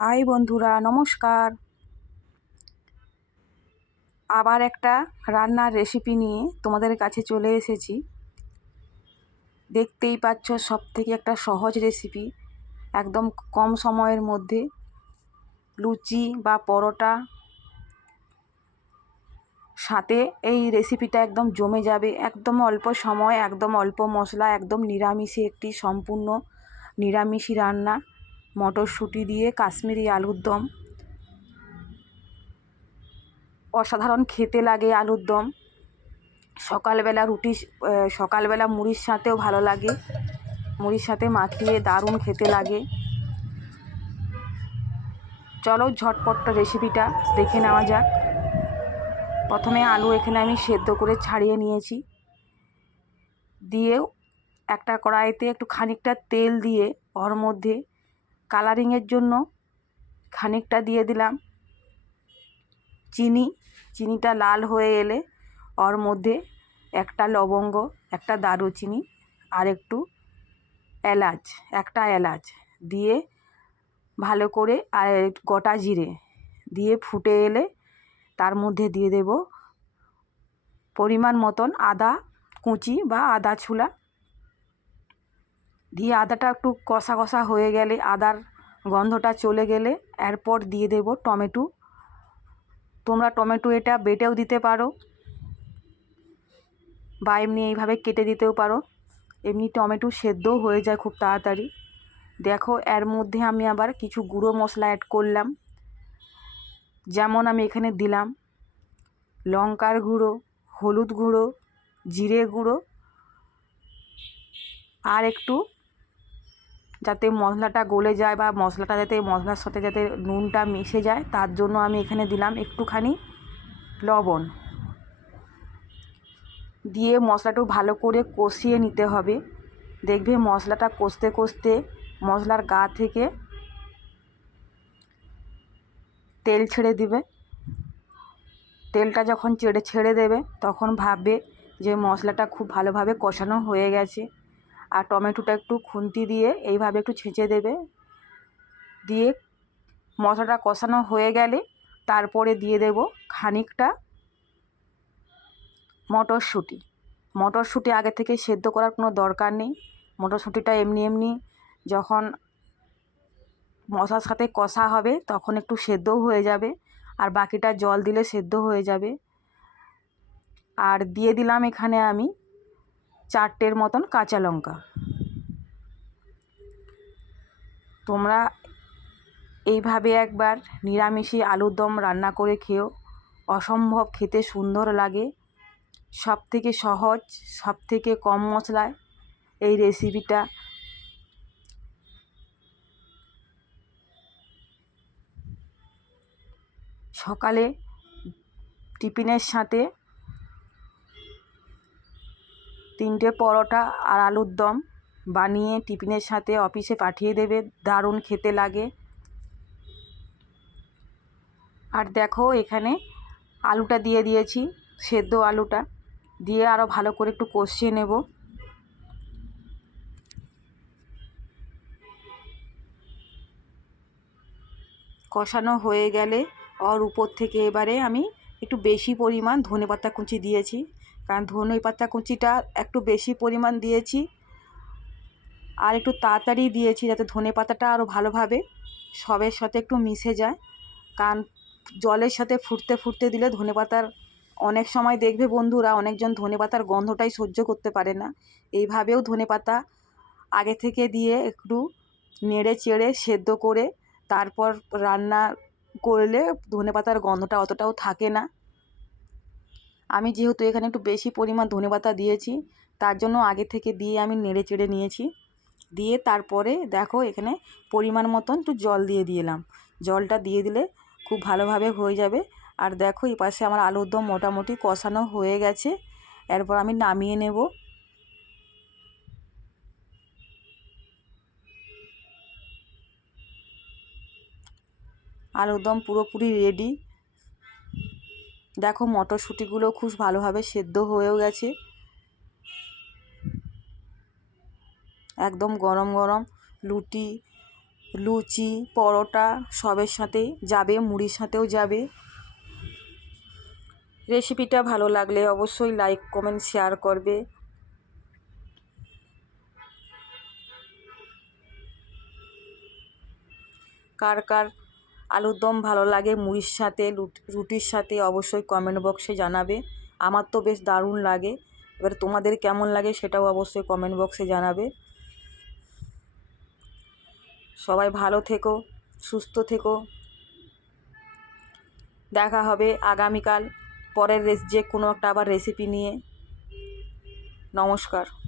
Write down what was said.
High বন্ধুরা, নমস্কার। আবার একটা রান্নার রেসিপি নিয়ে তোমাদের কাছে চলে এসেছি। দেখতেই পাচ্ছ, সবথেকে একটা সহজ রেসিপি, একদম কম সময়ের মধ্যে লুচি বা পরোটা সাথে এই রেসিপিটা একদম জমে যাবে। একদম অল্প সময়, একদম অল্প মশলা, একদম নিরামিষে একটি সম্পূর্ণ নিরামিষই রান্না। মটরশুঁটি দিয়ে কাশ্মীরি আলুর দম, অসাধারণ খেতে লাগে আলুর দম। সকালবেলা মুড়ির সাথেও ভালো লাগে, মুড়ির সাথে মাখিয়ে দারুণ খেতে লাগে। চলো ঝটপট রেসিপিটা দেখে নেওয়া যাক। প্রথমে আলু এখানে আমি সেদ্ধ করে ছাড়িয়ে নিয়েছি। দিয়েও একটা কড়াইতে একটু খানিকটা তেল দিয়ে ওর মধ্যে কালারিংয়ের জন্য খানিকটা দিয়ে দিলাম চিনিটা লাল হয়ে এলে ওর মধ্যে একটা লবঙ্গ, একটা দারুচিনি আর একটা এলাচ দিয়ে ভালো করে, আর গোটা জিরে দিয়ে ফুটে এলে তার মধ্যে দিয়ে দেব পরিমাণ মতন আদা কুচি বা আদা ছুলা। দিয়ে আদাটা একটু কষা কষা হয়ে গেলে, আদার গন্ধটা চলে গেলে এরপর দিয়ে দেব টমেটো। তোমরা টমেটো এটা বেটেও দিতে পারো বা এমনি এইভাবে কেটে দিতেও পারো। এমনি টমেটো সেদ্ধও হয়ে যায় খুব তাড়াতাড়ি। দেখো, এর মধ্যে আমি আবার কিছু গুঁড়ো মশলা অ্যাড করলাম। যেমন আমি এখানে দিলাম লঙ্কার গুঁড়ো, হলুদ গুঁড়ো, জিরে গুঁড়ো, আর একটু যাতে মশলাটা গলে যায় বা মশলাটা যাতে মশলার সাথে যাতে নুনটা মিশে যায়, তার জন্য আমি এখানে দিলাম একটুখানি লবণ। দিয়ে মশলাটা ভালো করে কষিয়ে নিতে হবে। দেখবে মশলাটা কষতে কষতে মশলার গা থেকে তেল ছেড়ে দিবে। তেলটা যখন ছেড়ে দেবে তখন ভাববে যে মশলাটা খুব ভালোভাবে কষানো হয়ে গেছে। আর টমেটোটা একটু খুন্তি দিয়ে এইভাবে একটু ছেঁচে দেবে। দিয়ে মশলাটা কষানো হয়ে গেলে তারপরে দিয়ে দেব খানিকটা মটরশুঁটি আগে থেকে সেদ্ধ করার কোনো দরকার নেই। মটরশুঁটিটা এমনি এমনি যখন মশলার সাথে কষা হবে তখন একটু সেদ্ধও হয়ে যাবে, আর বাকিটা জল দিলে সেদ্ধ হয়ে যাবে। আর দিয়ে দিলাম এখানে আমি 4টের মতন কাঁচা লঙ্কা। তোমরা এইভাবে একবার নিরামিষি আলুর দম রান্না করে খেও, অসম্ভব খেতে সুন্দর লাগে। সবথেকে সহজ, সবথেকে কম মশলায় এই রেসিপিটা। সকালে টিফিনের সাথে 3টে পরোটা আর আলুর দম বানিয়ে টিফিনের সাথে অফিসে পাঠিয়ে দেবে, দারুণ খেতে লাগে। আর দেখো, এখানে আলুটা দিয়ে দিয়েছি, সেদ্ধ আলুটা দিয়ে আরও ভালো করে একটু কষিয়ে নেব। কষানো হয়ে গেলে ওর উপর থেকে এবারে আমি একটু বেশি পরিমাণ ধনেপাতা কুচি দিয়েছি, কারণ ধনেপাতা কুচিটা একটু বেশি পরিমাণ দিয়েছি আর একটু তাড়াতাড়ি দিয়েছি যাতে ধনেপাতাটা আরও ভালোভাবে সবের সাথে একটু মিশে যায়। কারণ জলের সাথে ফুটতে ফুটতে দিলে ধনেপাতার, অনেক সময় দেখবে বন্ধুরা অনেকজন ধনেপাতার গন্ধটাই সহ্য করতে পারে না। এইভাবেও ধনেপাতা আগে থেকে দিয়ে একটু নেড়ে চেড়ে সেদ্ধ করে তারপর রান্না করলে ধনেপাতার গন্ধটা অতটাও থাকে না। আমি যেহেতু এখানে একটু বেশি পরিমাণ ধনেপাতা দিয়েছি, তার জন্য আগে থেকে দিয়ে আমি নেড়ে চেড়ে নিয়েছি। দিয়ে তারপরে দেখো এখানে পরিমাণ মতন একটু জল দিয়ে দিলাম। জলটা দিয়ে দিলে খুব ভালোভাবে হয়ে যাবে। আর দেখো, এই পাশে আমার আলুর দম মোটামুটি কষানো হয়ে গেছে। এরপর আমি নামিয়ে নেব। আলুর দম পুরোপুরি রেডি। দেখো মটরশুঁটিগুলো খুব ভালোভাবে সেদ্ধ হয়েও গেছে। একদম গরম গরম লুচি লুচি পরোটা সবের সাথেই যাবে, মুড়ির সাথেও যাবে। রেসিপিটা ভালো লাগলে অবশ্যই লাইক কমেন্ট শেয়ার করবে। কার কার আলুর দম ভালো লাগে মুড়ির সাথে রুটির সাথে অবশ্যই কমেন্ট বক্সে জানাবে। আমার তো বেশ দারুণ লাগে, এবার তোমাদের কেমন লাগে সেটাও অবশ্যই কমেন্ট বক্সে জানাবে। সবাই ভালো থেকো, সুস্থ থেকো। দেখা হবে আগামীকাল পরের যে কোনো একটা আবার রেসিপি নিয়ে। নমস্কার।